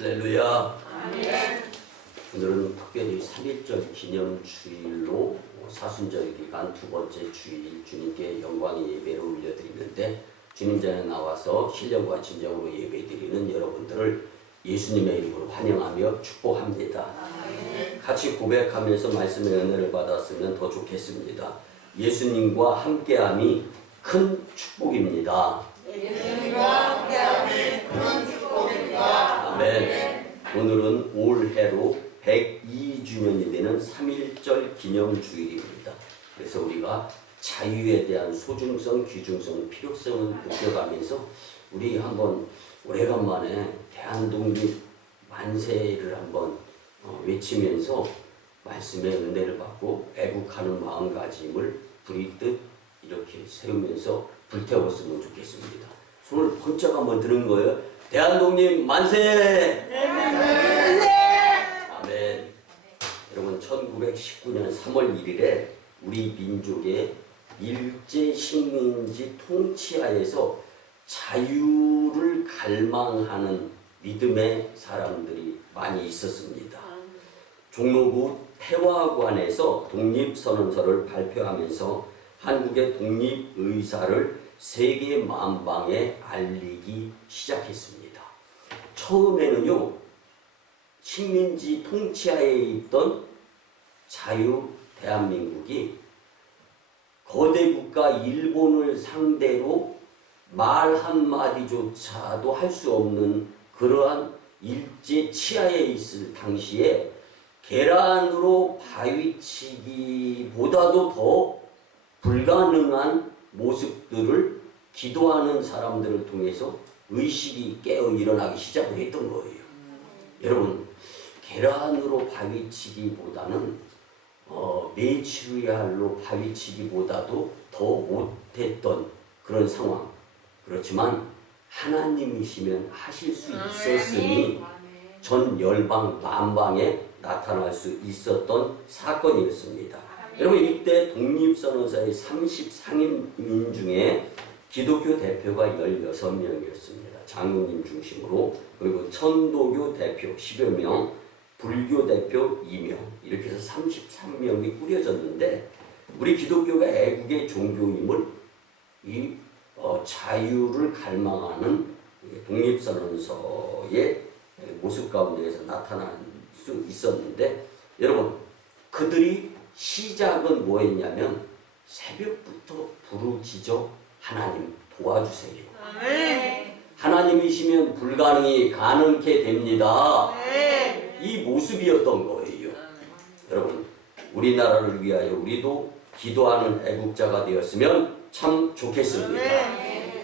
할렐루야. 아멘. 오늘은 특별히 3.1절 기념주일로 사순절 기간 두 번째 주일 주님께 영광의 예배를 올려드리는데, 주님 전에 나와서 신령과 진정으로 예배드리는 여러분들을 예수님의 이름으로 환영하며 축복합니다. 아멘. 같이 고백하면서 말씀의 은혜를 받았으면 더 좋겠습니다. 예수님과 함께함이 큰 축복입니다. 예수님과 함께함이 큰 축복입니다. 아멘. 오늘은 올해로 102주년이 되는 3.1절 기념주일입니다. 그래서 우리가 자유에 대한 소중성, 귀중성, 필요성을 느껴가면서 우리 한번 오래간만에 대한독립 만세를 한번 외치면서 말씀의 은혜를 받고 애국하는 마음가짐을 부리듯 이렇게 세우면서 불태웠으면 좋겠습니다. 손을 번쩍 한번 드는 거예요. 대한독립 만세! 아멘. 여러분, 1919년 3월 1일에 우리 민족의 일제 식민지 통치하에서 자유를 갈망하는 믿음의 사람들이 많이 있었습니다. 종로구 태화관에서 독립선언서를 발표하면서 한국의 독립의사를 세계 만방에 알리기 시작했습니다. 처음에는요, 식민지 통치하에 있던 자유 대한민국이 거대 국가 일본을 상대로 말 한마디조차도 할 수 없는 그러한 일제 치하에 있을 당시에 계란으로 바위치기보다도 더 불가능한 모습들을 기도하는 사람들을 통해서 의식이 깨어 일어나기 시작을 했던 거예요. 여러분, 계란으로 바위치기보다는 메추리알로 바위치기보다도 더 못했던 그런 상황. 그렇지만 하나님이시면 하실 수 있었으니 전 열방 만방에 나타날 수 있었던 사건이었습니다. 여러분, 이때 독립선언서의 30상임 중에 기독교 대표가 16명이었습니다. 장로님 중심으로. 그리고 천도교 대표 10여 명, 불교 대표 2명, 이렇게 해서 33명이 꾸려졌는데, 우리 기독교가 애국의 종교임을 이 자유를 갈망하는 독립선언서의 모습 가운데에서 나타날 수 있었는데, 여러분, 그들이 시작은 뭐였냐면 새벽부터 부르짖어 하나님 도와주세요. 아멘. 하나님이시면 불가능이 가능케 됩니다. 아멘. 이 모습이었던 거예요. 여러분, 우리나라를 위하여 우리도 기도하는 애국자가 되었으면 참 좋겠습니다.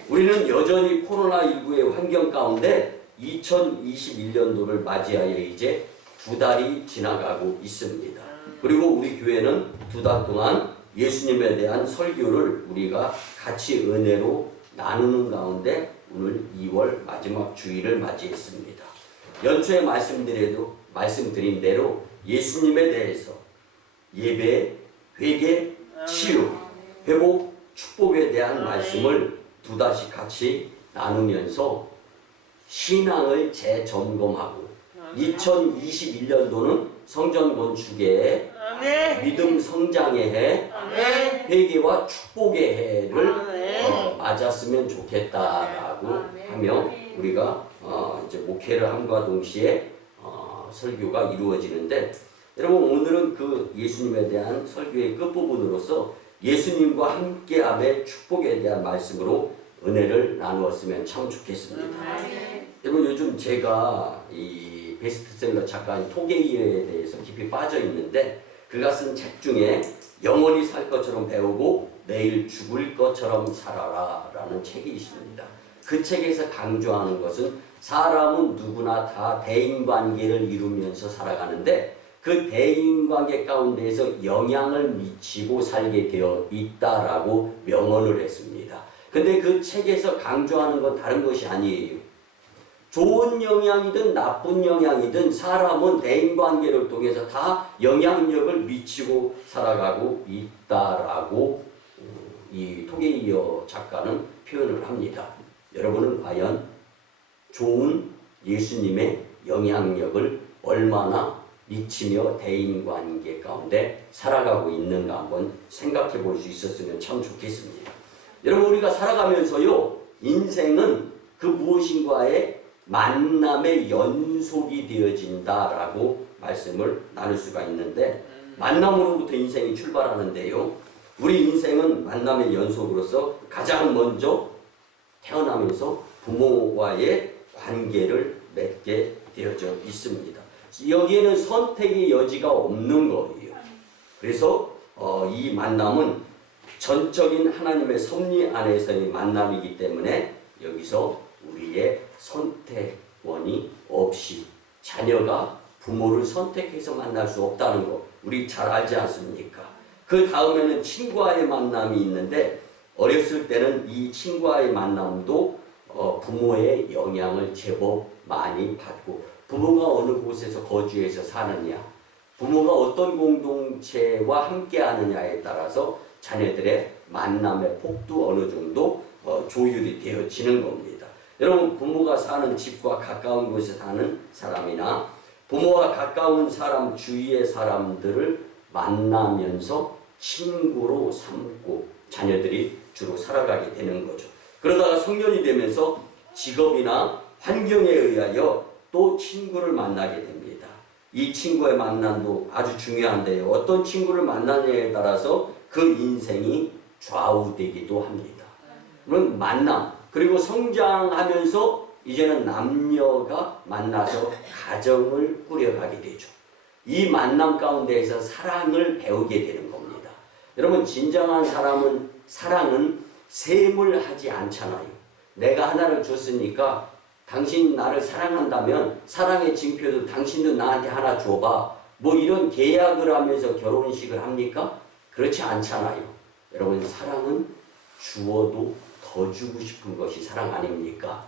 우리는 여전히 코로나19의 환경 가운데 2021년도를 맞이하여 이제 2달이 지나가고 있습니다. 그리고 우리 교회는 2달 동안 예수님에 대한 설교를 우리가 같이 은혜로 나누는 가운데 오늘 2월 마지막 주일을 맞이했습니다. 연초에 말씀드린 대로 예수님에 대해서 예배, 회개, 치유, 회복, 축복에 대한 말씀을 2달씩 같이 나누면서 신앙을 재점검하고 2021년도는 성전 건축의 믿음 성장의 해, 회개와 축복의 해를 맞았으면 좋겠다라고 하며 우리가 이제 목회를 함과 동시에 설교가 이루어지는데, 여러분, 오늘은 그 예수님에 대한 설교의 끝부분으로서 예수님과 함께함의 축복에 대한 말씀으로 은혜를 나누었으면 참 좋겠습니다. 여러분, 요즘 제가 이 베스트셀러 작가인 토게이어에 대해서 깊이 빠져 있는데, 그가 쓴 책 중에 영원히 살 것처럼 배우고 내일 죽을 것처럼 살아라 라는 책이 있습니다. 그 책에서 강조하는 것은 사람은 누구나 다 대인관계를 이루면서 살아가는데, 그 대인관계 가운데에서 영향을 미치고 살게 되어 있다라고 명언을 했습니다. 근데 그 책에서 강조하는 건 다른 것이 아니에요. 좋은 영향이든 나쁜 영향이든 사람은 대인관계를 통해서 다 영향력을 미치고 살아가고 있다라고 이 토게이어 작가는 표현을 합니다. 여러분은 과연 좋은 예수님의 영향력을 얼마나 미치며 대인관계 가운데 살아가고 있는가 한번 생각해 볼 수 있었으면 참 좋겠습니다. 여러분, 우리가 살아가면서요, 인생은 그 무엇인가의 만남의 연속이 되어진다라고 말씀을 나눌 수가 있는데, 만남으로부터 인생이 출발하는데요, 우리 인생은 만남의 연속으로서 가장 먼저 태어나면서 부모와의 관계를 맺게 되어져 있습니다. 여기에는 선택의 여지가 없는 거예요. 그래서 이 만남은 전적인 하나님의 섭리 안에서의 만남이기 때문에 여기서 우리의 선택권이 없이 자녀가 부모를 선택해서 만날 수 없다는 거 우리 잘 알지 않습니까? 그 다음에는 친구와의 만남이 있는데, 어렸을 때는 이 친구와의 만남도 부모의 영향을 제법 많이 받고, 부모가 어느 곳에서 거주해서 사느냐, 부모가 어떤 공동체와 함께 하느냐에 따라서 자녀들의 만남의 폭도 어느 정도 조율이 되어지는 겁니다. 여러분, 부모가 사는 집과 가까운 곳에 사는 사람이나 부모와 가까운 사람 주위의 사람들을 만나면서 친구로 삼고 자녀들이 주로 살아가게 되는 거죠. 그러다가 성년이 되면서 직업이나 환경에 의하여 또 친구를 만나게 됩니다. 이 친구의 만남도 아주 중요한데요, 어떤 친구를 만나느냐에 따라서 그 인생이 좌우되기도 합니다. 그럼 만남, 그리고 성장하면서 이제는 남녀가 만나서 가정을 꾸려가게 되죠. 이 만남 가운데에서 사랑을 배우게 되는 겁니다. 여러분, 진정한 사랑은 셈을 하지 않잖아요. 내가 하나를 줬으니까 당신 나를 사랑한다면 사랑의 징표도 당신도 나한테 하나 줘봐, 뭐 이런 계약을 하면서 결혼식을 합니까? 그렇지 않잖아요. 여러분, 사랑은 주어도 더 주고 싶은 것이 사랑 아닙니까?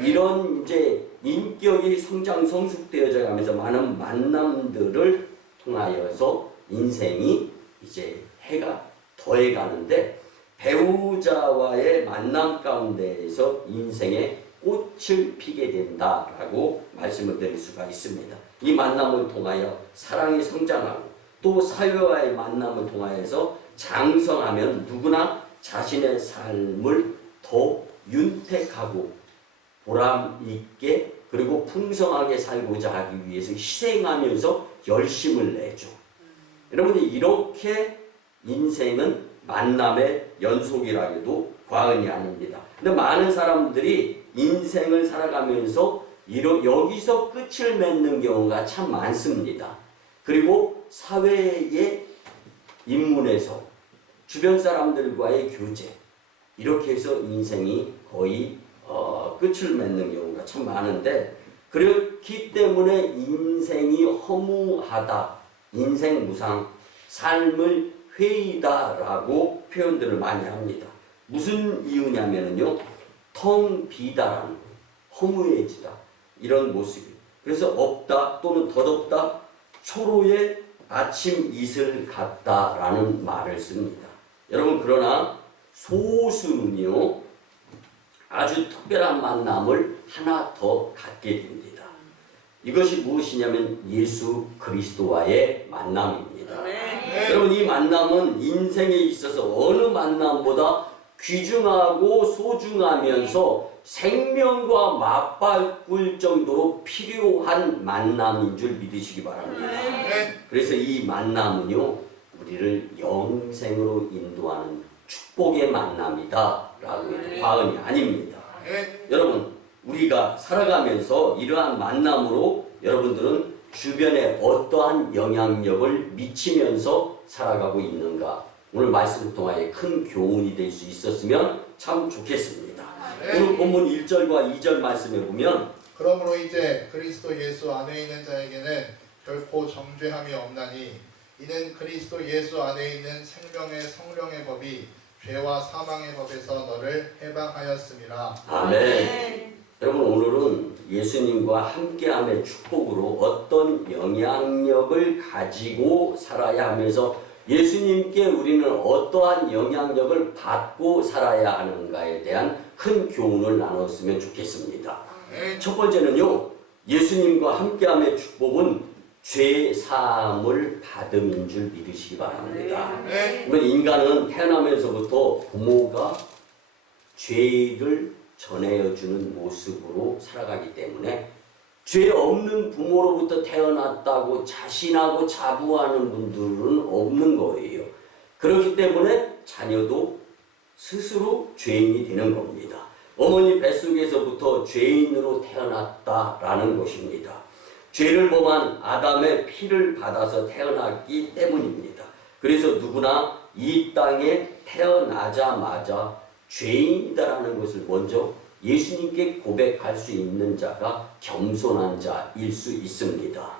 이런 이제 인격이 성장 성숙되어져 가면서 많은 만남들을 통하여서 인생이 이제 해가 더해 가는데, 배우자와의 만남 가운데에서 인생의 꽃을 피게 된다라고 말씀을 드릴 수가 있습니다. 이 만남을 통하여 사랑이 성장하고 또 사회와의 만남을 통하여서 장성하면 누구나 자신의 삶을 더 윤택하고 보람 있게 그리고 풍성하게 살고자 하기 위해서 희생하면서 열심을 내죠. 여러분이 이렇게 인생은 만남의 연속이라 해도 과언이 아닙니다. 근데 많은 사람들이 인생을 살아가면서 여기서 끝을 맺는 경우가 참 많습니다. 그리고 사회의 입문에서 주변 사람들과의 교제, 이렇게 해서 인생이 거의 끝을 맺는 경우가 참 많은데, 그렇기 때문에 인생이 허무하다, 인생 무상, 삶을 회의다라고 표현들을 많이 합니다. 무슨 이유냐면요, 텅 비다라는 거예요. 허무해지다, 이런 모습이. 그래서 없다 또는 덧없다, 초로의 아침 이슬 같다라는 말을 씁니다. 여러분, 그러나 소수는요, 아주 특별한 만남을 하나 더 갖게 됩니다. 이것이 무엇이냐면 예수 그리스도와의 만남입니다. 여러분, 이 만남은 인생에 있어서 어느 만남보다 귀중하고 소중하면서 생명과 맞바꿀 정도로 필요한 만남인 줄 믿으시기 바랍니다. 그래서 이 만남은요, 우리를 영생으로 인도하는 축복의 만남이다 라고 해도 과언이 아닙니다. 여러분, 우리가 살아가면서 이러한 만남으로 여러분들은 주변에 어떠한 영향력을 미치면서 살아가고 있는가, 오늘 말씀을 통하여 큰 교훈이 될 수 있었으면 참 좋겠습니다. 오늘 본문 1절과 2절 말씀에 보면, 그러므로 이제 그리스도 예수 안에 있는 자에게는 결코 정죄함이 없나니 이는 그리스도 예수 안에 있는 생명의 성령의 법이 죄와 사망의 법에서 너를 해방하였음이라. 아멘. 여러분, 오늘은 예수님과 함께함의 축복으로 어떤 영향력을 가지고 살아야 하면서 예수님께 우리는 어떠한 영향력을 받고 살아야 하는가에 대한 큰 교훈을 나눴으면 좋겠습니다. 첫 번째는요, 예수님과 함께함의 축복은 죄 사함을 받음인 줄 믿으시기 바랍니다. 그러면 인간은 태어나면서부터 부모가 죄를 전해주는 모습으로 살아가기 때문에 죄 없는 부모로부터 태어났다고 자신하고 자부하는 분들은 없는 거예요. 그렇기 때문에 자녀도 스스로 죄인이 되는 겁니다. 어머니 뱃속에서부터 죄인으로 태어났다라는 것입니다. 죄를 범한 아담의 피를 받아서 태어났기 때문입니다. 그래서 누구나 이 땅에 태어나자마자 죄인이다라는 것을 먼저 예수님께 고백할 수 있는 자가 겸손한 자일 수 있습니다.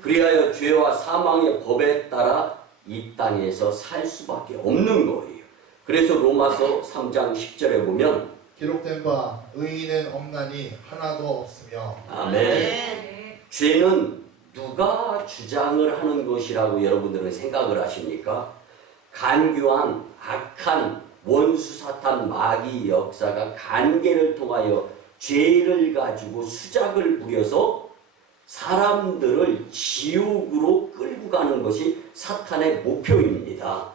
그리하여 죄와 사망의 법에 따라 이 땅에서 살 수밖에 없는 거예요. 그래서 로마서 3장 10절에 보면 기록된 바 의인은 없나니 하나도 없으며. 아멘. 죄는 누가 주장을 하는 것이라고 여러분들은 생각을 하십니까? 간교한 악한 원수 사탄 마귀 역사가 간계를 통하여 죄를 가지고 수작을 부려서 사람들을 지옥으로 끌고 가는 것이 사탄의 목표입니다.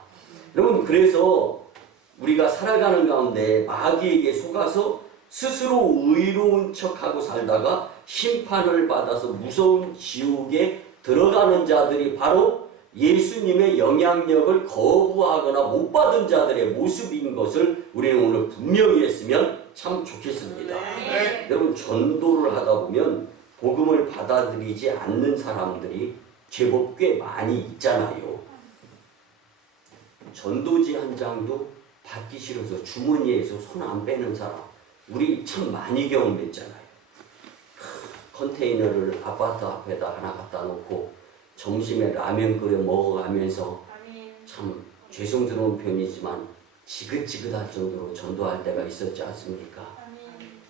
여러분, 그래서 우리가 살아가는 가운데 마귀에게 속아서 스스로 의로운 척하고 살다가 심판을 받아서 무서운 지옥에 들어가는 자들이 바로 예수님의 영향력을 거부하거나 못 받은 자들의 모습인 것을 우리는 오늘 분명히 했으면 참 좋겠습니다. 여러분, 전도를 하다 보면 복음을 받아들이지 않는 사람들이 제법 꽤 많이 있잖아요. 전도지 한 장도 받기 싫어서 주머니에서 손 안 빼는 사람 우리 참 많이 경험했잖아요. 컨테이너를 아파트 앞에다 하나 갖다 놓고 점심에 라면 끓여 먹어가면서 참 죄송스러운 편이지만 지긋지긋할 정도로 전도할 때가 있었지 않습니까?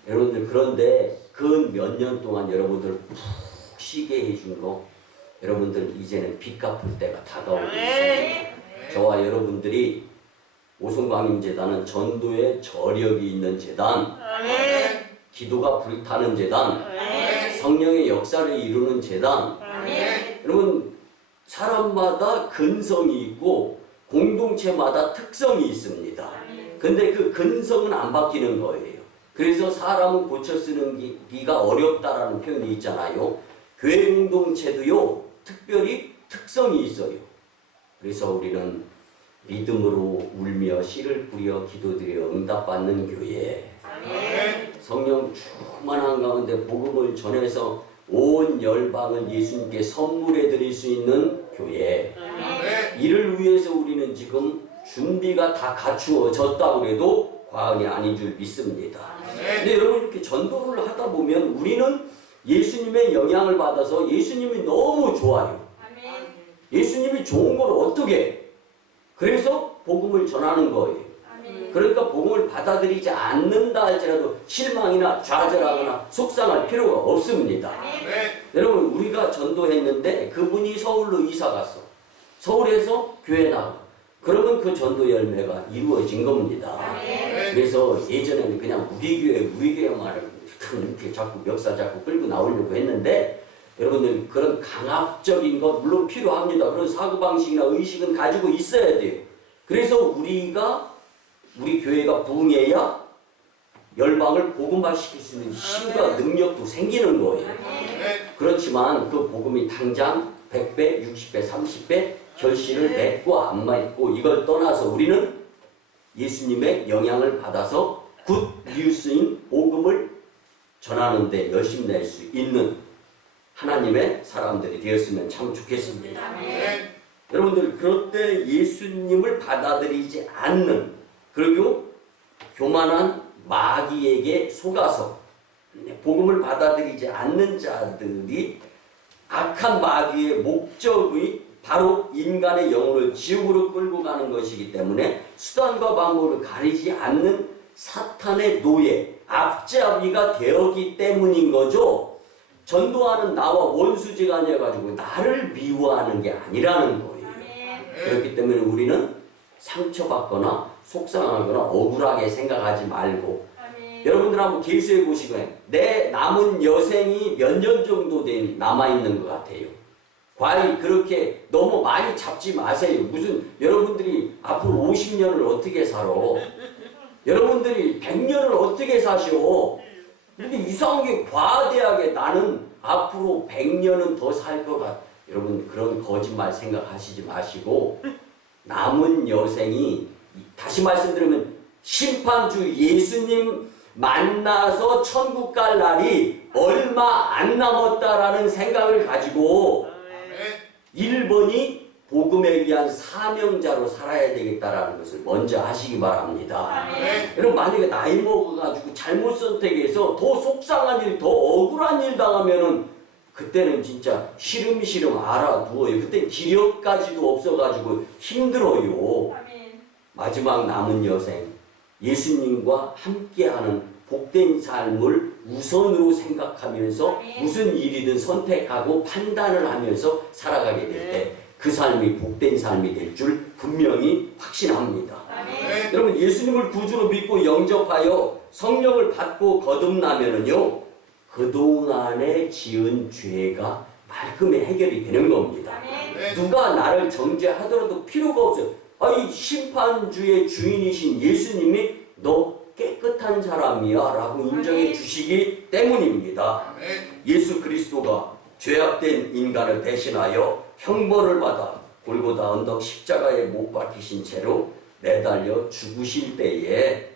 여러분들, 그런데 그 몇 년 동안 여러분들 푹 쉬게 해준 거 여러분들 이제는 빚 갚을 때가 다가오고 있습니다. 저와 여러분들이 오송광림재단은 전도에 저력이 있는 재단, 기도가 불타는 재단, 성령의 역사를 이루는 재단. 여러분, 사람마다 근성이 있고 공동체마다 특성이 있습니다. 근데 그 근성은 안 바뀌는 거예요. 그래서 사람은 고쳐 쓰는 기가 어렵다라는 표현이 있잖아요. 교회 공동체도요, 특별히 특성이 있어요. 그래서 우리는 믿음으로 울며 씨를 뿌려 기도드려 응답받는 교회, 성령 충만한 가운데 복음을 전해서 온 열방을 예수님께 선물해 드릴 수 있는 교회, 이를 위해서 우리는 지금 준비가 다 갖추어졌다고 해도 과언이 아닌 줄 믿습니다. 근데 여러분, 이렇게 전도를 하다 보면 우리는 예수님의 영향을 받아서 예수님이 너무 좋아요. 예수님이 좋은 걸 어떻게? 그래서 복음을 전하는 거예요. 그러니까 복음을 받아들이지 않는다 할지라도 실망이나 좌절하거나 속상할 필요가 없습니다. 여러분, 우리가 전도했는데 그분이 서울로 이사 갔어. 서울에서 교회 나가. 그러면 그 전도 열매가 이루어진 겁니다. 그래서 예전에는 그냥 우리 교회만을 이렇게 자꾸 역사 자꾸 끌고 나오려고 했는데, 여러분들, 그런 강압적인 것 물론 필요합니다. 그런 사고방식이나 의식은 가지고 있어야 돼요. 그래서 우리 교회가 부흥해야 열방을 복음화시킬 수 있는 힘과 능력도 생기는 거예요. 그렇지만 그 복음이 당장 100배, 60배, 30배 결실을 맺고 안 맺고 이걸 떠나서 우리는 예수님의 영향을 받아서 굿 뉴스인 복음을 전하는 데 열심히 낼 수 있는 하나님의 사람들이 되었으면 참 좋겠습니다. 여러분들, 그럴 때 예수님을 받아들이지 않는, 그리고 교만한 마귀에게 속아서 복음을 받아들이지 않는 자들이 악한 마귀의 목적이 바로 인간의 영혼을 지옥으로 끌고 가는 것이기 때문에 수단과 방법을 가리지 않는 사탄의 노예, 앞잡이가 되었기 때문인 거죠. 전도하는 나와 원수지간이어가지고 나를 미워하는 게 아니라는 거예요. 그렇기 때문에 우리는 상처받거나 속상하거나 억울하게 생각하지 말고 여러분들 한번 계수해 보시면 내 남은 여생이 몇 년 정도 남아있는 것 같아요. 과연 그렇게 너무 많이 잡지 마세요. 무슨 여러분들이 앞으로 50년을 어떻게 살아? 여러분들이 100년을 어떻게 사셔? 근데 이상하게 과대하게 나는 앞으로 100년은 더 살 것 같아. 여러분 그런 거짓말 생각하시지 마시고 남은 여생이 다시 말씀드리면 심판주 예수님 만나서 천국 갈 날이 얼마 안 남았다라는 생각을 가지고 1번이 복음에 위한 사명자로 살아야 되겠다라는 것을 먼저 하시기 바랍니다. 여러분 만약에 나이 먹어가지고 잘못 선택해서 더 속상한 일, 더 억울한 일 당하면은 그때는 진짜 시름시름 알아두어요. 그때 기력까지도 없어가지고 힘들어요. 마지막 남은 여생 예수님과 함께하는 복된 삶을 우선으로 생각하면서 무슨 일이든 선택하고 판단을 하면서 살아가게 될 때 그 삶이 복된 삶이 될 줄 분명히 확신합니다. 여러분 예수님을 구주로 믿고 영접하여 성령을 받고 거듭나면은요 그동안에 지은 죄가 말끔히 해결이 되는 겁니다. 누가 나를 정죄하더라도 필요가 없어요. 이 심판주의 주인이신 예수님이 너 깨끗한 사람이야 라고 인정해 주시기 때문입니다. 예수 그리스도가 죄악된 인간을 대신하여 형벌을 받아 골고다 언덕 십자가에 못 박히신 채로 매달려 죽으실 때에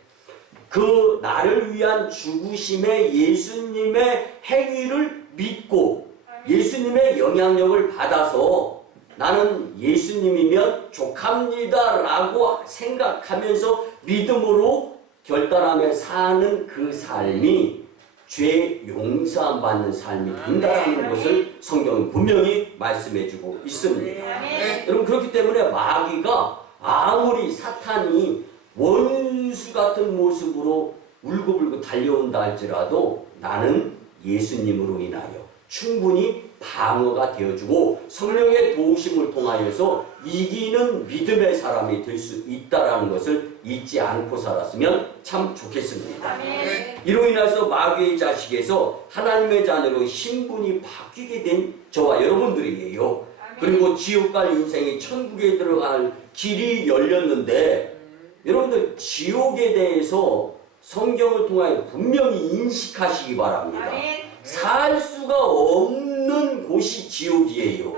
그 나를 위한 죽으심의 예수님의 행위를 믿고 예수님의 영향력을 받아서 나는 예수님이면 족합니다 라고 생각하면서 믿음으로 결단하며 사는 그 삶이 죄 용서함 받는 삶이 된다는 것을 성경은 분명히 말씀해주고 있습니다. 여러분 그렇기 때문에 마귀가 아무리 사탄이 원수 같은 모습으로 울고불고 달려온다 할지라도 나는 예수님으로 인하여 충분히 방어가 되어주고 성령의 도우심을 통하여서 이기는 믿음의 사람이 될 수 있다는 것을 잊지 않고 살았으면 참 좋겠습니다. 이로 인해서 마귀의 자식에서 하나님의 자녀로 신분이 바뀌게 된 저와 여러분들이에요. 그리고 지옥 갈 인생이 천국에 들어갈 길이 열렸는데 여러분들 지옥에 대해서 성경을 통하여 분명히 인식하시기 바랍니다. 살 수가 없는 곳이 지옥이에요.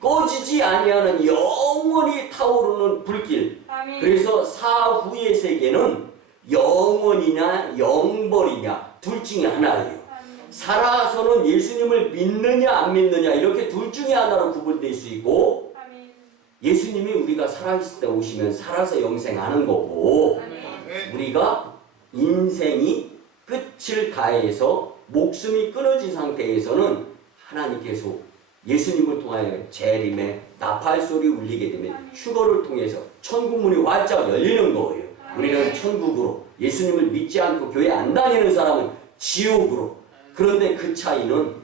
꺼지지 아니하는 영원히 타오르는 불길. 그래서 사후의 세계는 영원이냐 영벌이냐 둘 중에 하나예요. 살아서는 예수님을 믿느냐 안 믿느냐 이렇게 둘 중에 하나로 구분될 수 있고 예수님이 우리가 살아있을 때 오시면 살아서 영생하는 거고 우리가 인생이 끝을 다해서 목숨이 끊어진 상태에서는 하나님께서 예수님을 통하여 재림의 나팔 소리 울리게 되면 휴거를 통해서 천국문이 활짝 열리는 거예요. 우리는 천국으로, 예수님을 믿지 않고 교회 안 다니는 사람은 지옥으로. 그런데 그 차이는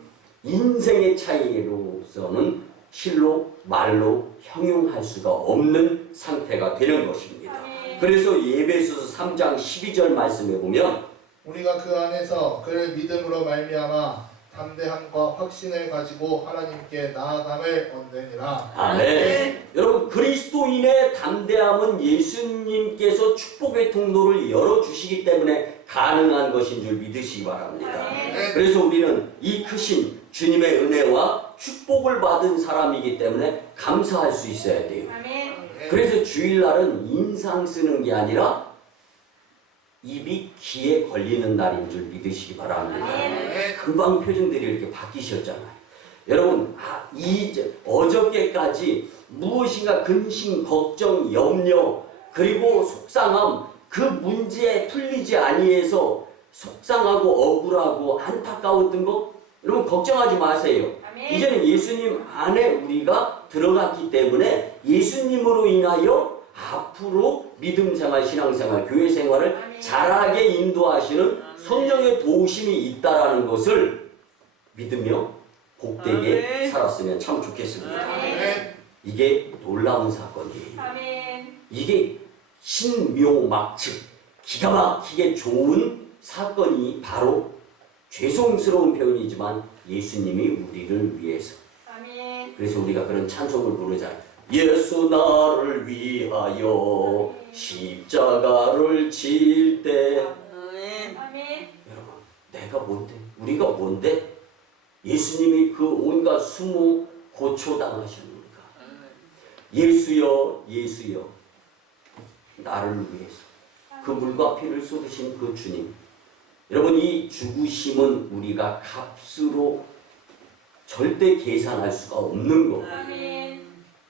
인생의 차이로서는 실로 말로 형용할 수가 없는 상태가 되는 것입니다. 그래서 에베소서 3장 12절 말씀에 보면 우리가 그 안에서 그를 믿음으로 말미암아 담대함과 확신을 가지고 하나님께 나아감을 얻느니라. 아멘. 여러분 그리스도인의 담대함은 예수님께서 축복의 통로를 열어주시기 때문에 가능한 것인 줄 믿으시기 바랍니다. 그래서 우리는 이 크신 주님의 은혜와 축복을 받은 사람이기 때문에 감사할 수 있어야 돼요. 그래서 주일날은 인상 쓰는 게 아니라 입이 귀에 걸리는 날인 줄 믿으시기 바랍니다. 금방 표정들이 이렇게 바뀌셨잖아요. 여러분 어저께까지 무엇인가 근심, 걱정, 염려 그리고 속상함 그 문제에 풀리지 아니해서 속상하고 억울하고 안타까웠던 거 여러분 걱정하지 마세요. 이제는 예수님 안에 우리가 들어갔기 때문에 예수님으로 인하여 앞으로 믿음생활, 신앙생활, 교회생활을 잘하게 인도하시는 성령의 도우심이 있다는 것을 믿으며 복되게 살았으면 참 좋겠습니다. 이게 놀라운 사건이에요. 이게 신묘막측 기가 막히게 좋은 사건이 바로 죄송스러운 표현이지만 예수님이 우리를 위해서. 그래서 우리가 그런 찬송을 부르잖아요. 예수 나를 위하여 십자가를 질 때. 여러분, 내가 뭔데? 우리가 뭔데? 예수님이 그 온갖 수모 고초당하셨는가? 예수여, 예수여, 나를 위해서 그 물과 피를 쏟으신 그 주님. 여러분, 이 죽으심은 우리가 값으로 절대 계산할 수가 없는 거예요.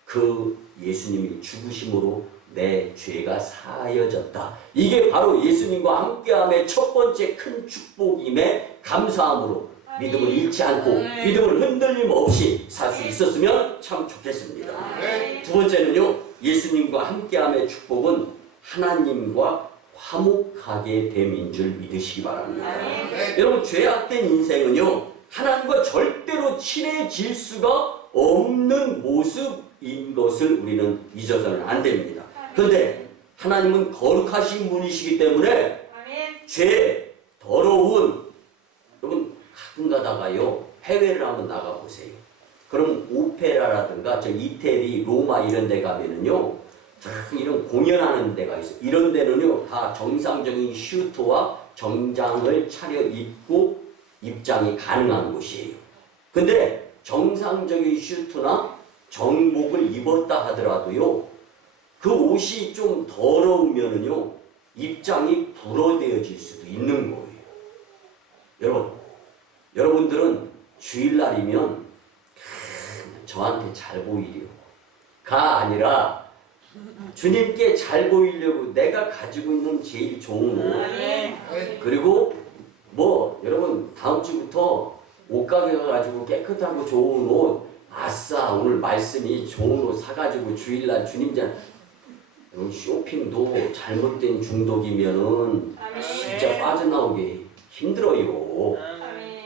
그 예수님이 죽으심으로 내 죄가 사여졌다. 이게 바로 예수님과 함께함의 첫 번째 큰 축복임에 감사함으로 믿음을 잃지 않고 믿음을 흔들림 없이 살 수 있었으면 참 좋겠습니다. 두 번째는요, 예수님과 함께함의 축복은 하나님과 화목하게 됨인 줄 믿으시기 바랍니다. 여러분, 죄악된 인생은요, 하나님과 절대로 친해질 수가 없는 모습인 것을 우리는 잊어서는 안 됩니다. 그런데 하나님은 거룩하신 분이시기 때문에 죄, 더러운, 여러분 가끔 가다가요 해외를 한번 나가보세요. 그럼 오페라라든가 저 이태리, 로마 이런 데 가면은요 이런 공연하는 데가 있어요. 이런 데는요 다 정상적인 슈트와 정장을 차려입고 입장이 가능한 곳이에요. 근데 정상적인 슈트나 정복을 입었다 하더라도요 그 옷이 좀 더러우면은요 입장이 불어되어질 수도 있는 거예요. 여러분들은 주일날이면 저한테 잘 보이려고가 아니라 주님께 잘 보이려고 내가 가지고 있는 제일 좋은 옷, 그리고 뭐 여러분 다음 주부터 옷가게 가가지고 깨끗하고 좋은 옷, 아싸 오늘 말씀이 좋은 옷 사가지고 주일날 주님 전 쇼핑도 잘못된 중독이면은 진짜 빠져나오기 힘들어요.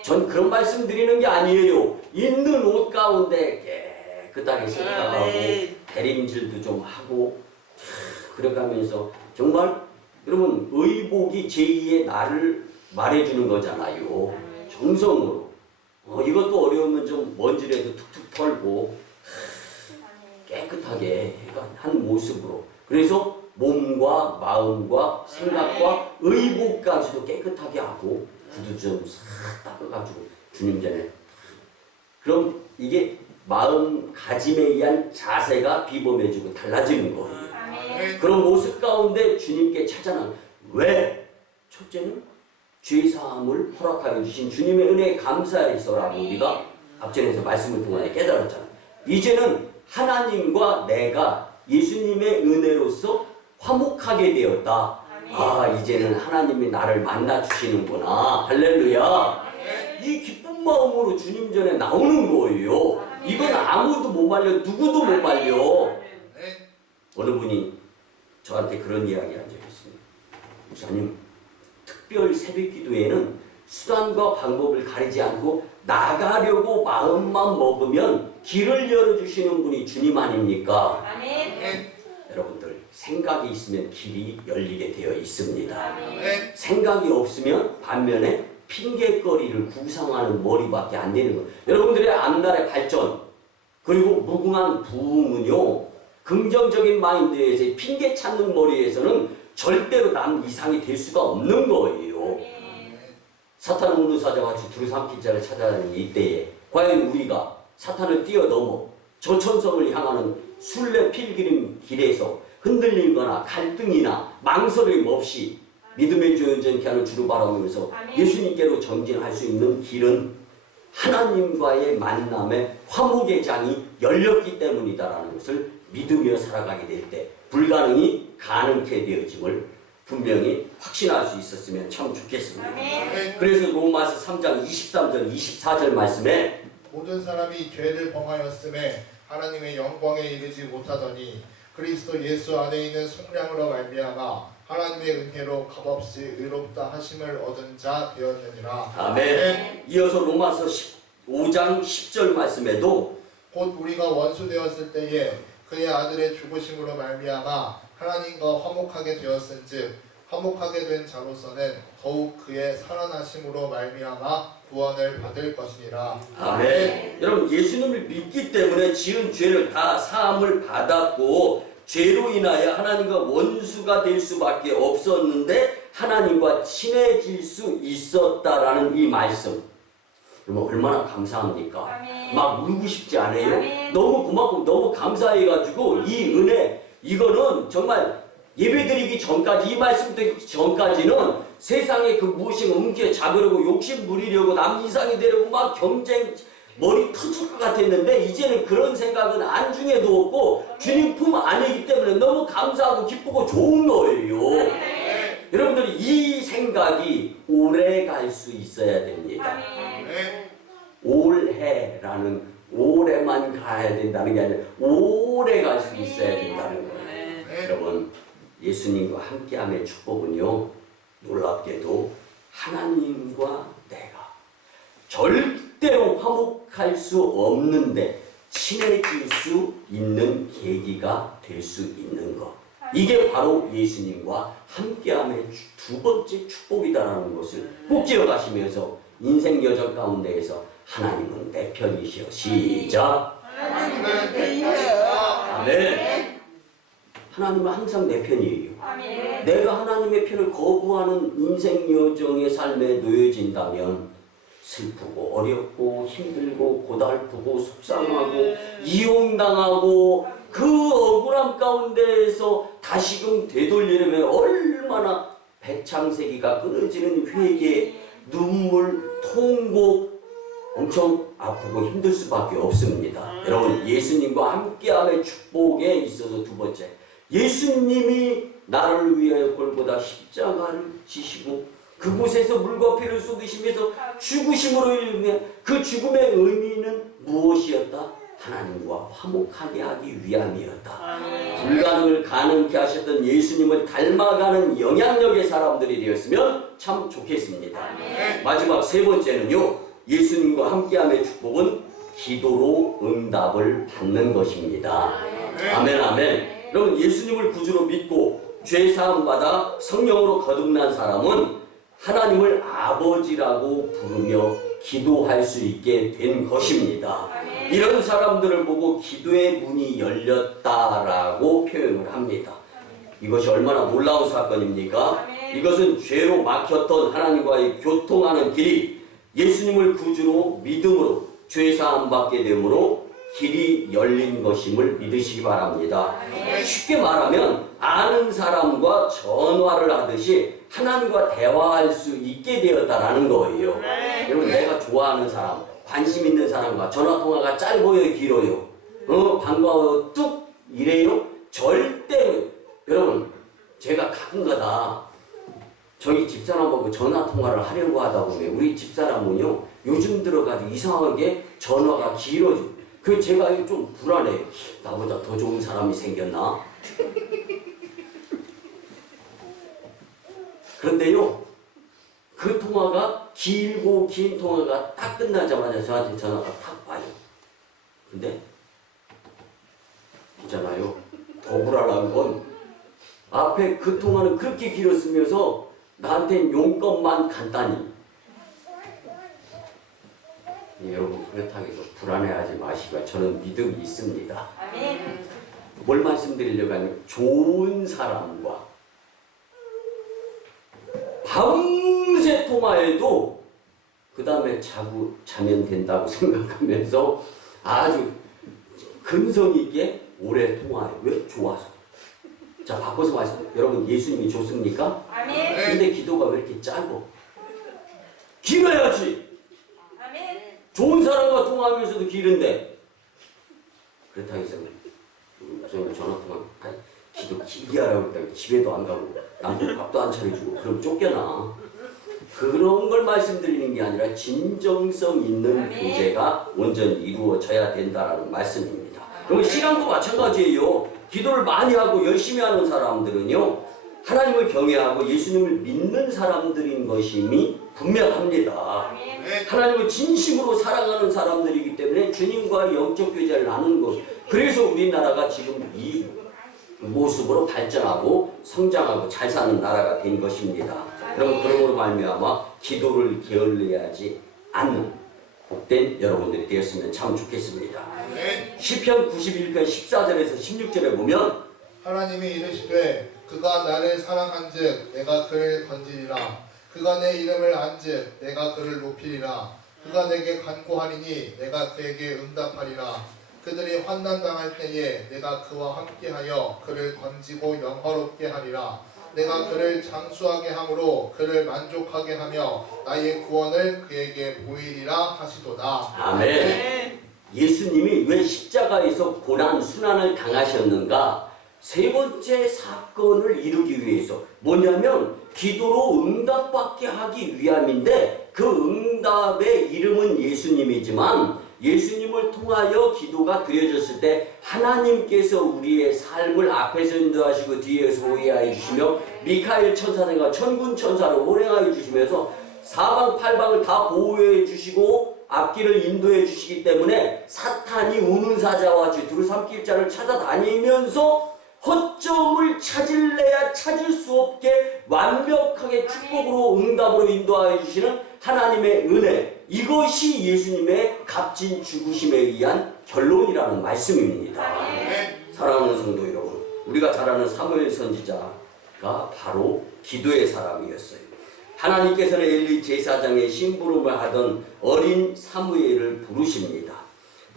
전 그런 말씀 드리는 게 아니에요. 있는 옷 가운데 깨끗하게 세탁하고 대림질도 좀 하고 그래가면서 정말 여러분 의복이 제2의 나를 말해주는 거잖아요. 정성으로. 이것도 어려우면 좀 먼지라도 툭툭 털고 깨끗하게 한 모습으로. 그래서 몸과 마음과 생각과 의복까지도 깨끗하게 하고 구두 좀 싹 닦아가지고 주님 전에. 그럼 이게 마음가짐에 의한 자세가 비범해지고 달라지는 거예요. 그런 모습 가운데 주님께 찾아나. 왜? 첫째는 죄사함을 허락하여 주신 주님의 은혜에 감사해서라고 우리가 앞전에서 말씀을 통해 깨달았잖아요. 이제는 하나님과 내가 예수님의 은혜로서 화목하게 되었다. 이제는 하나님이 나를 만나 주시는구나. 할렐루야. 이 기쁜 마음으로 주님 전에 나오는 거예요. 이건 아무도 못 말려, 누구도 못 말려. 어느 분이 저한테 그런 이야기 한 적이 있습니다. 목사님, 특별 새벽기도에는 수단과 방법을 가리지 않고 나가려고 마음만 먹으면 길을 열어주시는 분이 주님 아닙니까? 여러분들 생각이 있으면 길이 열리게 되어 있습니다. 생각이 없으면 반면에 핑계거리를 구상하는 머리밖에 안 되는 거예요. 여러분들의 앞날의 발전 그리고 무궁한 부흥은요 긍정적인 마인드에서 핑계 찾는 머리에서는 절대로 남 이상이 될 수가 없는 거예요. 사탄은 운운사자같이 두루삼킨 자를 찾아다니는 이때에 과연 우리가 사탄을 뛰어넘어 저천성을 향하는 순례 필그림 길에서 흔들리거나 갈등이나 망설임 없이 믿음의 주 온전케 하는 주를 바라보면서 예수님께로 전진할 수 있는 길은 하나님과의 만남의 화목의 장이 열렸기 때문이다라는 것을 믿으며 살아가게 될 때 불가능이 가능케 되어짐을 분명히 확신할 수 있었으면 참 좋겠습니다. 그래서 로마서 3장 23절 24절 말씀에 모든 사람이 죄를 범하였음에 하나님의 영광에 이르지 못하더니 그리스도 예수 안에 있는 속량으로 말미암아 하나님의 은혜로 값없이 의롭다 하심을 얻은 자 되었느니라. 아멘. 이어서 로마서 5장 10절 말씀에도 곧 우리가 원수 되었을 때에 그의 아들의 죽으심으로 말미암아 하나님과 화목하게 되었은즉 화목하게 된 자로서는 더욱 그의 살아나심으로 말미암아 구원을 받을 것이니라. 아멘. 여러분, 예수님을 믿기 때문에 지은 죄를 다 사함을 받았고 죄로 인하여 하나님과 원수가 될 수밖에 없었는데 하나님과 친해질 수 있었다라는 이 말씀, 얼마나 감사합니까? 아멘. 막 울고 싶지 않아요? 아멘. 너무 고맙고 너무 감사해가지고 이 은혜, 이거는 정말 예배드리기 전까지, 이 말씀 듣기 전까지는 세상에 그 무엇인가 웅기에 잡으려고 욕심 부리려고 남 이상이 되려고 막 경쟁 머리 터질 것 같았는데 이제는 그런 생각은 안중에도 없고 주님 품 안이기 때문에 너무 감사하고 기쁘고 좋은 거예요. 여러분들이 이 생각이 오래 갈 수 있어야 됩니다. 올해라는 오래만 가야 된다는 게 아니라 오래 갈 수 있어야 된다는 거예요. 여러분, 예수님과 함께함의 축복은요, 놀랍게도 하나님과 내가 절대로 화목할 수 없는데 친해질 수 있는 계기가 될 수 있는 것, 이게 바로 예수님과 함께함의 두 번째 축복이다라는 것을 꼭 기억하시면서 인생 여정 가운데에서 하나님은 내 편이시여. 시작. 하나님은 내 편이시여. 아멘. 하나님은 항상 내 편이에요. 아멘. 내가 하나님의 편을 거부하는 인생 여정의 삶에 놓여진다면 슬프고 어렵고 힘들고 고달프고 속상하고 이용당하고 그 억울함 가운데에서 다시금 되돌리려면 얼마나 배창세기가 끊어지는 회개, 눈물, 통곡, 엄청 아프고 힘들 수밖에 없습니다. 여러분, 예수님과 함께함의 축복에 있어서 두 번째, 예수님이 나를 위하여 골고다 십자가를 지시고 그곳에서 물과 피를 쏟으시면서 죽으심으로 인해 그 죽음의 의미는 무엇이었다? 하나님과 화목하게 하기 위함이었다. 불가능을 가능케 하셨던 예수님을 닮아가는 영향력의 사람들이 되었으면 참 좋겠습니다. 마지막 세 번째는요, 예수님과 함께함의 축복은 기도로 응답을 받는 것입니다. 아멘, 아멘. 여러분, 예수님을 구주로 믿고 죄사함 받아 성령으로 거듭난 사람은 하나님을 아버지라고 부르며 기도할 수 있게 된 것입니다. 이런 사람들을 보고 기도의 문이 열렸다라고 표현을 합니다. 이것이 얼마나 놀라운 사건입니까? 이것은 죄로 막혔던 하나님과의 교통하는 길이 예수님을 구주로 믿음으로 죄사함 받게 되므로 길이 열린 것임을 믿으시기 바랍니다. 쉽게 말하면 아는 사람과 전화를 하듯이 하나님과 대화할 수 있게 되었다라는 거예요. 여러분, 내가 좋아하는 사람, 관심 있는 사람과 전화통화가 짧아요, 길어요? 반가워요, 뚝 이래요? 절대. 여러분, 제가 가끔가다 저희 집사람하고 전화통화를 하려고 하다 보면 우리 집사람은요, 요즘 들어가지고 이상하게 전화가 길어지고, 그 제가 좀 불안해요. 나보다 더 좋은 사람이 생겼나? 그런데요, 그 통화가 길고 긴 통화가 딱 끝나자마자 저한테 전화가 탁 와요. 근데 있잖아요, 더 불안한 건 앞에 그 통화는 그렇게 길었으면서 나한테는 용건만 간단히. 여러분, 그렇다고 해서 불안해하지 마시고, 저는 믿음이 있습니다. 아멘. 뭘 말씀드리려고 하면, 좋은 사람과 밤새 통화해도 그 다음에 자면 된다고 생각하면서 아주 근성 있게 오래 통화해요. 왜? 좋아서. 자, 바꿔서 말씀. 여러분, 예수님이 좋습니까? 아멘. 근데 기도가 왜 이렇게 짧어? 길어야지. 아멘. 좋은 사람과 통화하면서도 길은데. 그렇다고 해서 나중에 전화통화, 아니, 기도 길게 하라고 했다가 집에도 안 가고 남편 밥도 안 차려주고 그럼 쫓겨나. 그런 걸 말씀드리는 게 아니라 진정성 있는 교제가 온전히 이루어져야 된다는 말씀입니다. 그럼 신앙도 마찬가지예요. 기도를 많이 하고 열심히 하는 사람들은요, 하나님을 경외하고 예수님을 믿는 사람들인 것임이 분명합니다. 하나님을 진심으로 사랑하는 사람들이기 때문에 주님과 영적 교제를 나누는 것. 그래서 우리나라가 지금 이 모습으로 발전하고 성장하고 잘 사는 나라가 된 것입니다. 여러분 그러므로 말미암아 기도를 게을리하지 않는 복된 여러분들이 되었으면 참 좋겠습니다. 시편 91편 14절에서 16절에 보면 하나님이 이르시되 그가 나를 사랑한즉 내가 그를 건지리라. 그가 내 이름을 안즉 내가 그를 높이리라. 그가 내게 간구하리니 내가 그에게 응답하리라. 그들이 환난당할 때에 내가 그와 함께하여 그를 건지고 영화롭게 하리라. 내가 그를 장수하게 함으로 그를 만족하게 하며 나의 구원을 그에게 보이리라 하시도다. 아멘. 예수님이 왜 십자가에서 고난 순환을 당하셨는가? 세 번째 사건을 이루기 위해서 뭐냐면 기도로 응답받게 하기 위함인데 그 응답의 이름은 예수님이지만 예수님을 통하여 기도가 드려졌을 때 하나님께서 우리의 삶을 앞에서 인도하시고 뒤에서 호위하여 주시며 미카엘 천사들과 천군 천사를 호령하여 주시면서 사방팔방을 다 보호해 주시고 앞길을 인도해 주시기 때문에 사탄이 우는 사자와 같이 두루삼킬 자를 찾아다니면서 허점을 찾을래야 찾을 수 없게 완벽하게 축복으로 응답으로 인도하여 주시는 하나님의 은혜, 이것이 예수님의 값진 죽으심에 의한 결론이라는 말씀입니다. 사랑하는 성도 여러분, 우리가 잘 아는 사무엘 선지자가 바로 기도의 사람이었어요. 하나님께서는 엘리 제사장의 심부름을 하던 어린 사무엘을 부르십니다.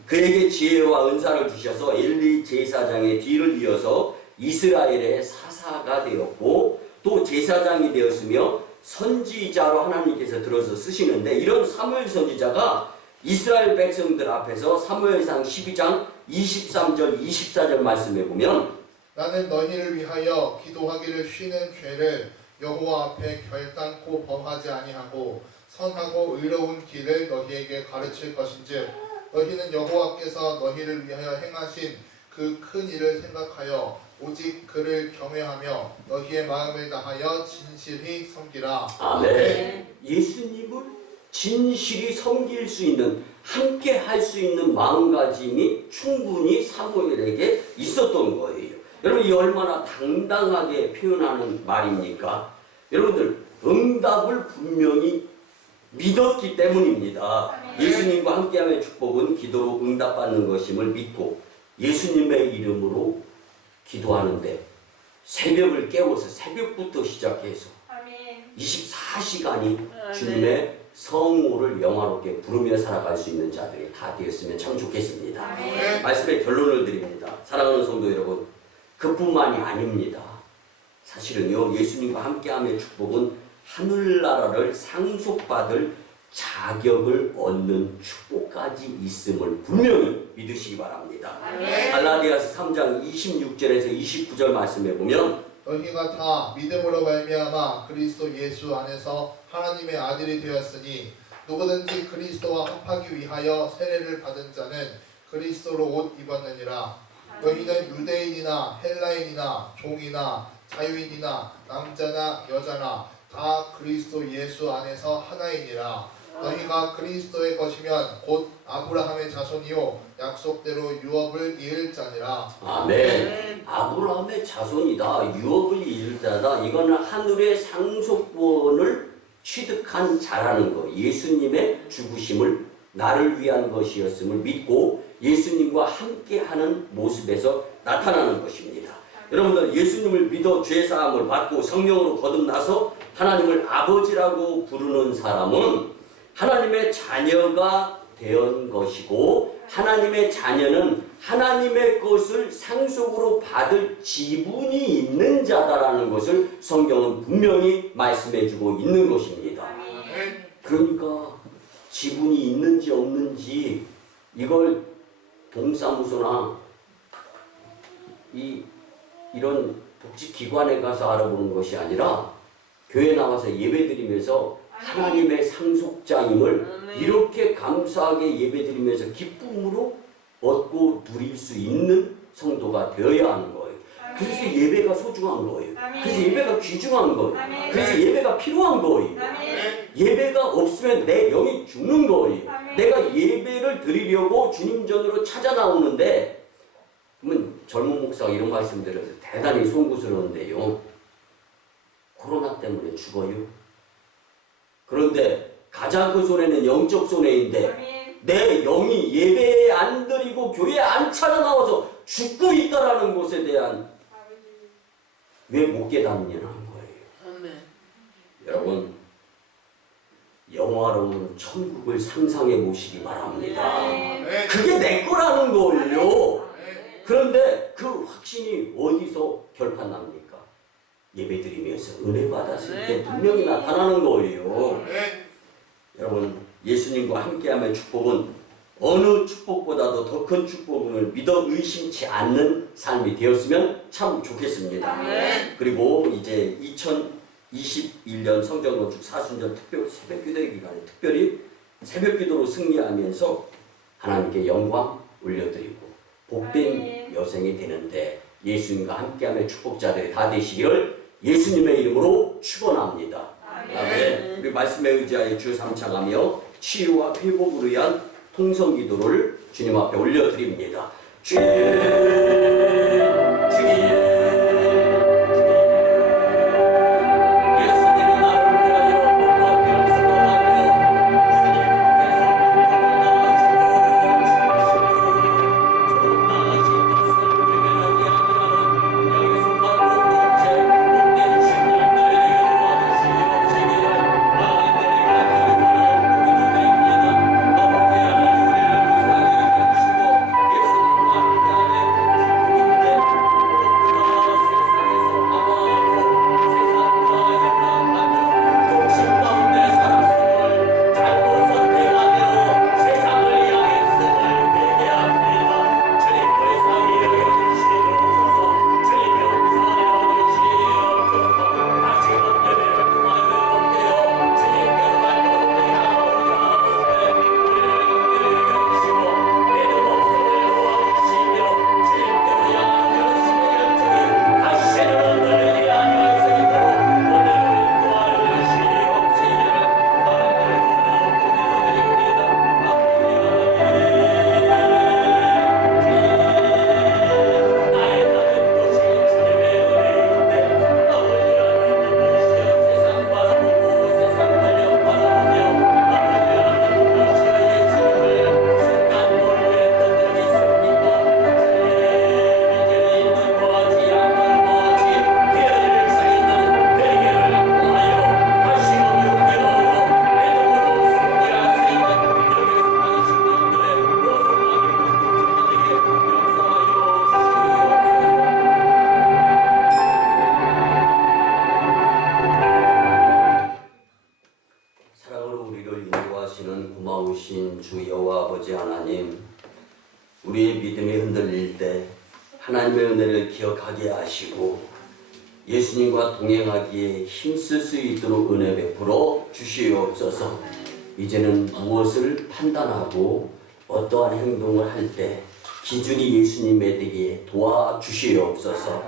그에게 지혜와 은사를 주셔서 엘리 제사장의 뒤를 이어서 이스라엘의 사사가 되었고 또 제사장이 되었으며 선지자로 하나님께서 들어서 쓰시는데 이런 사무엘 선지자가 이스라엘 백성들 앞에서 사무엘상 12장 23절 24절 말씀에 보면 나는 너희를 위하여 기도하기를 쉬는 죄를 여호와 앞에 결단코 범하지 아니하고 선하고 의로운 길을 너희에게 가르칠 것인즉 너희는 여호와께서 너희를 위하여 행하신 그 큰 일을 생각하여 오직 그를 경외하며 너희의 마음을 다하여 진실히 섬기라. 아멘. 예수님을 진실이 섬길 수 있는 함께 할 수 있는 마음가짐이 충분히 사무엘에게 있었던 거예요. 여러분 이 얼마나 당당하게 표현하는 말입니까? 여러분들 응답을 분명히 믿었기 때문입니다. 예수님과 함께하는 축복은 기도로 응답받는 것임을 믿고 예수님의 이름으로 기도하는데 새벽을 깨워서 새벽부터 시작해서 24시간이 주님의 성호를 영화롭게 부르며 살아갈 수 있는 자들이 다 되었으면 참 좋겠습니다. 말씀의 결론을 드립니다. 사랑하는 성도 여러분, 그뿐만이 아닙니다. 사실은요, 예수님과 함께함의 축복은 하늘나라를 상속받을 자격을 얻는 축복까지 있음을 분명히 믿으시기 바랍니다. 갈라디아서 3장 26절에서 29절 말씀에 보면 너희가 다 믿음으로 말미암아 그리스도 예수 안에서 하나님의 아들이 되었으니 누구든지 그리스도와 합하기 위하여 세례를 받은 자는 그리스도로 옷 입었느니라. 너희는 유대인이나 헬라인이나 종이나 자유인이나 남자나 여자나 다 그리스도 예수 안에서 하나이니라. 너희가 그리스도의 것이면 곧 아브라함의 자손이요 약속대로 유업을 이을 자니라. 아멘. 아브라함의 자손이다. 유업을 이을 자다. 이거는 하늘의 상속권을 취득한 자라는 거. 예수님의 죽으심을 나를 위한 것이었음을 믿고 예수님과 함께하는 모습에서 나타나는 것입니다. 여러분들 예수님을 믿어 죄사함을 받고 성령으로 거듭나서 하나님을 아버지라고 부르는 사람은 하나님의 자녀가 된 것이고 하나님의 자녀는 하나님의 것을 상속으로 받을 지분이 있는 자다라는 것을 성경은 분명히 말씀해주고 있는 것입니다. 그러니까 지분이 있는지 없는지 이걸 동사무소나 이런 복지기관에 가서 알아보는 것이 아니라 교회 나와서 예배드리면서 하나님의 상속자임을 이렇게 감사하게 예배드리면서 기쁨으로 얻고 누릴 수 있는 성도가 되어야 하는 거예요. 그래서 예배가 소중한 거예요. 그래서 예배가 귀중한 거예요. 그래서 예배가 필요한 거예요. 예배가 없으면 내 영이 죽는 거예요. 내가 예배를 드리려고 주님 전으로 찾아 나오는데 그러면 젊은 목사가 이런 말씀드려서 대단히 송구스러운데요. 코로나 때문에 죽어요. 그런데 가장 큰 손해는 영적 손해인데 내 영이 예배에 안 드리고 교회에 안 찾아 나와서 죽고 있다라는 것에 대한 왜 못 깨닫느냐는 거예요. 여러분, 영화로운 천국을 상상해 보시기 바랍니다. 그게 내 거라는 거예요. 그런데 그 확신이 어디서 결판납니까? 예배 드리면서 은혜 받았을 때 분명히 나타나는 거예요. 여러분, 예수님과 함께하면 축복은 어느 축복보다도 더 큰 축복을 믿어 의심치 않는 삶이 되었으면 참 좋겠습니다. 그리고 이제 2021년 성경건축 사순절 특별 새벽기도의 기간에 특별히 새벽기도로 승리하면서 하나님께 영광 올려드리고 복된 여생이 되는데 예수님과 함께하면 축복자들이 다 되시기를 예수님의 이름으로 축원합니다. 아멘. 우리 말씀에 의지하여 주 삼창하며 치유와 회복을 위한 통성기도를 주님 앞에 올려드립니다. 고마우신 주 여호와 아버지 하나님, 우리의 믿음이 흔들릴 때 하나님의 은혜를 기억하게 하시고 예수님과 동행하기에 힘쓸 수 있도록 은혜 베풀어 주시옵소서. 이제는 무엇을 판단하고 어떠한 행동을 할 때 기준이 예수님에 되게 도와주시옵소서.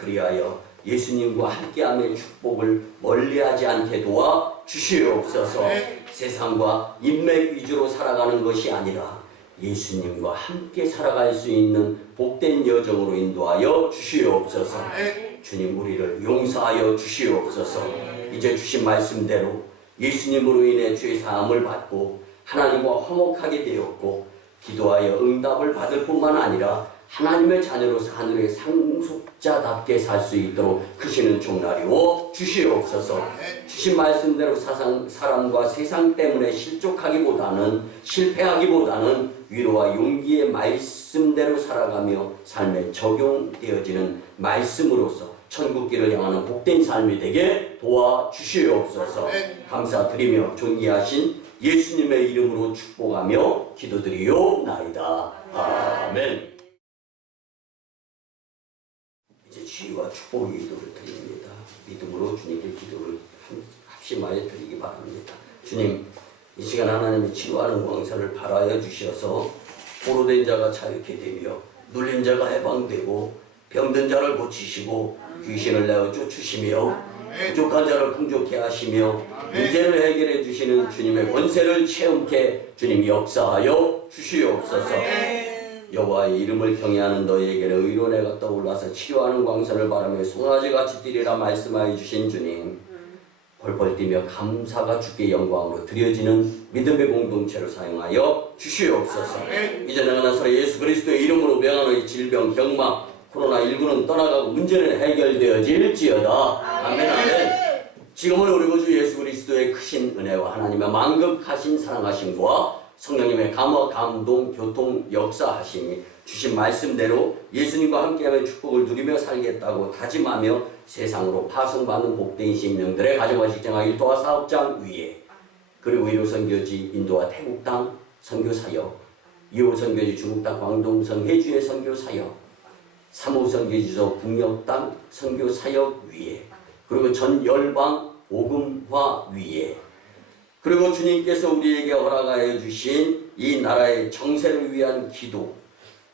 그리하여 예수님과 함께함의 축복을 멀리하지 않게 도와주시옵소서. 세상과 인맥 위주로 살아가는 것이 아니라 예수님과 함께 살아갈 수 있는 복된 여정으로 인도하여 주시옵소서. 주님, 우리를 용서하여 주시옵소서. 이제 주신 말씀대로 예수님으로 인해 죄 사함을 받고 하나님과 화목하게 되었고 기도하여 응답을 받을 뿐만 아니라 하나님의 자녀로서 하늘의 상속자답게 살 수 있도록 크시는 종날이오 주시옵소서. 주신 말씀대로 사람과 세상 때문에 실족하기보다는 실패하기보다는 위로와 용기의 말씀대로 살아가며 삶에 적용되어지는 말씀으로서 천국길을 향하는 복된 삶이 되게 도와주시옵소서. 감사드리며 존귀하신 예수님의 이름으로 축복하며 기도드리옵나이다. 아멘. 이제 치유와 축복의 기도를 드립니다. 믿음으로 주님께 기도를 합심하여 드리기 바랍니다. 주님, 이 시간 하나님의 치유하는 광사를 발하여 주셔서 포로된 자가 자유케 되며 눌린 자가 해방되고 병든 자를 고치시고 귀신을 내어 쫓으시며 부족한 자를 풍족케 하시며 문제를 해결해 주시는 주님의 권세를 체험케 주님 역사하여 주시옵소서. 여호와의 이름을 경외하는 너희에게는 의로운 떠올라서 치료하는 광선을 바라며 송아지같이 뛰리라 말씀하여 주신 주님, 벌벌 뛰며 감사가 주께 영광으로 드려지는 믿음의 공동체로 사용하여 주시옵소서. 이제는 나사렛 예수 그리스도의 이름으로 명하는 이 질병, 경마, 코로나19는 떠나가고 문제는 해결되어질지어다. 아멘. 아멘. 지금은 우리 구주 예수 그리스도의 크신 은혜와 하나님의 만극하신 사랑하심과 성령님의 감화, 감동, 교통, 역사하심이 주신 말씀대로 예수님과 함께하며 축복을 누리며 살겠다고 다짐하며 세상으로 파송받는 복된 심령들의 가정과 직장과 일터와 사업장 위에, 그리고 1호 선교지 인도와 태국 땅 선교 사역, 2호 선교지 중국 땅 광동성 해주의 선교 사역, 3호 선교지소 북녘 땅 선교 사역 위에, 그리고 전 열방 복음화 위에, 그리고 주님께서 우리에게 허락하여 주신 이 나라의 정세를 위한 기도,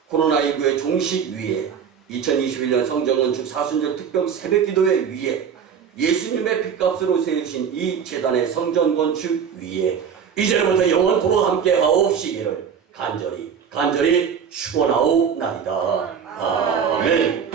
코로나19의 종식 위에, 2021년 성정건축 사순절 특별 새벽기도회 위에, 예수님의 핏값으로 세우신 이 재단의 성전건축 위에 이제부터 영원토록 함께하옵시기를 간절히 축원하옵나이다. 아멘.